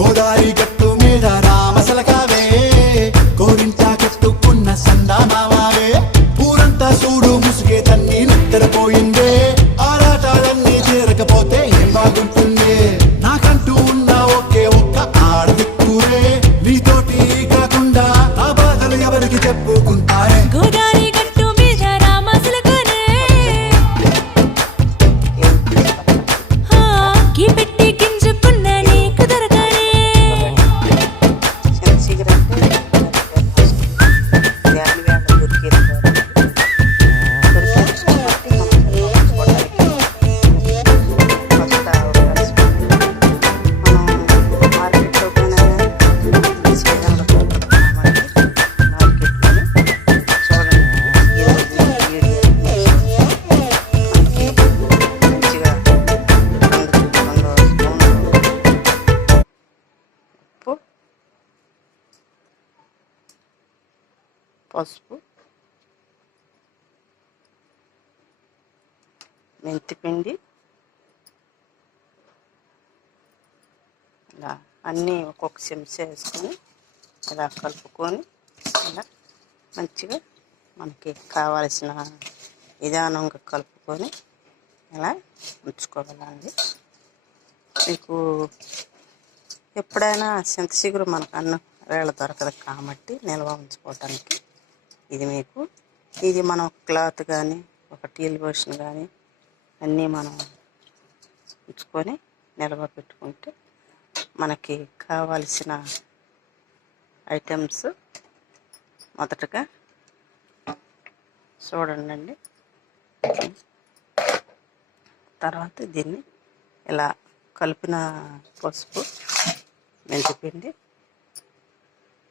గోదారి గట్టు మీద రామసలకావే గోరింటా కట్టుకున్న సందామావే ఊరంతా చూడు ముసుగే తన్ని నిద్రపోయిందే ఆరాటాలన్నీ తీరకపోతే ఏం బాగుంటుంది నాకంటూ ఉన్న ఒకే ఒక్క ఆడదిక్కురే నీతోటి కాకుండా నా బాధలు ఎవరికి చెప్పుకుంటారే గోదారి గట్టు మీద రామసలకానే కీ పెట్టి గింజుకున్న నీకు దొరకనే పసుపు, మెంతిపిండి ఇలా అన్నీ ఒక్కొక్క చెంచా వేసుకొని ఇలా కలుపుకొని ఇలా మంచిగా మనకి కావాల్సిన విధానంగా కలుపుకొని ఇలా ఉంచుకోవాలండి. మీకు ఎప్పుడైనా చింతచిగురు మనకు అన్నం వేళ దొరకదు కాబట్టి నిల్వ ఉంచుకోవటానికి ఇది మనం క్లాత్ కానీ ఒక టీల్ బోషన్ కానీ అన్నీ మనం ఉంచుకొని నిల్వ పెట్టుకుంటే మనకి కావాల్సిన ఐటమ్స్ మొదటగా చూడండి. తర్వాత దీన్ని ఇలా కలిపిన పసుపు, మెంతిపిండి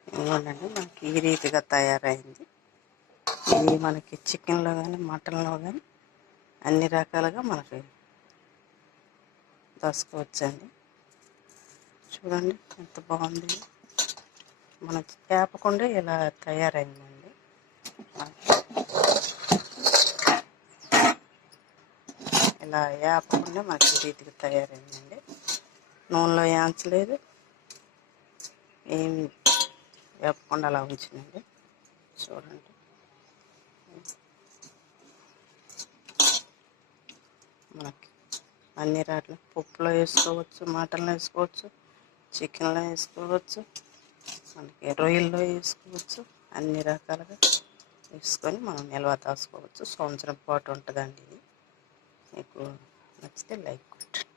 ఇవ్వండి మనకి ఈ రీతిగా తయారైంది. ఇది మనకి చికెన్లో కానీ మటన్లో కానీ అన్ని రకాలుగా మనకి దోసుకోవచ్చండి. చూడండి ఎంత బాగుంది, మనకి వేపకుండా ఇలా తయారైందండి. ఇలా వేపకుండా మనకి ఈ రీతిగా తయారైందండి. నూనెలో వేయించలేదు, ఏమి వేపకుండా అలా ఉంచిందండి. చూడండి మనకి అన్ని రాట్ల పప్పులో వేసుకోవచ్చు, మటన్లో వేసుకోవచ్చు, చికెన్లో వేసుకోవచ్చు, మనకి రొయ్యల్లో వేసుకోవచ్చు. అన్ని రకాలుగా వేసుకొని మనం నిల్వ దాచుకోవచ్చు. సంవత్సరం పాటు ఉంటుందండి ఇది. మీకు నచ్చితే లైక్ కొట్టండి.